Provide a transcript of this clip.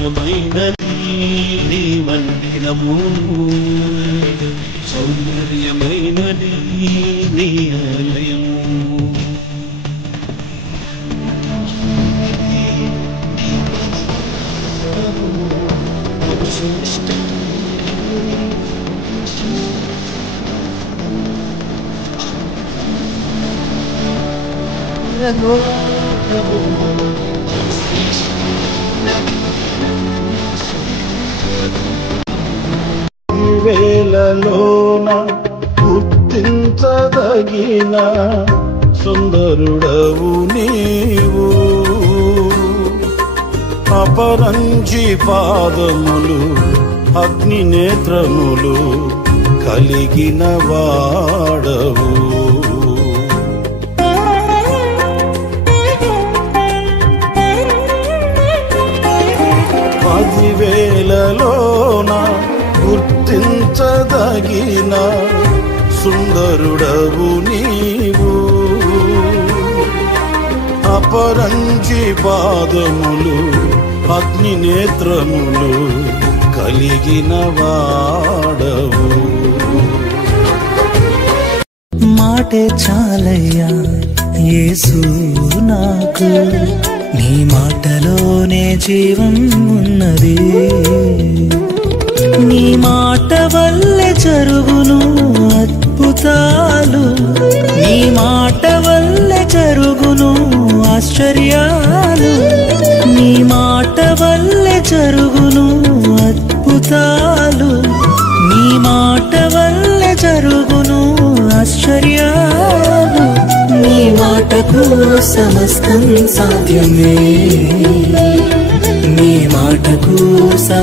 సౌందర్యమైనది నీ మందిరము, సౌందర్యమైనది నీ ఆలయము. వేళలోన గుర్తించదగిన సుందరుడవు నీవు, అపరంజి పాదములు అగ్ని నేత్రములు కలిగిన వాడవు. పదివేలలోన గుర్తించదగిన సుందరుడవు నీవు, అపరంజి పాదములు అగ్ని నేత్రములు కలిగిన వాడవు. మాటే చాలయ్యా యేసు నాకు, నీ మాటలోనే జీవం ఉన్నది. నీ మాట వల్లే జరుగును అద్భుతాలు, నీ మాట వల్లే జరుగును ఆశ్చర్యాలు, నీ మాట వల్లే జరుగును అద్భుతాలు, నీ మాట వల్లే జరుగును ఆశ్చర్యాలు. నీ మాటకు సమస్తం సాధ్యమే, నీ మాటకు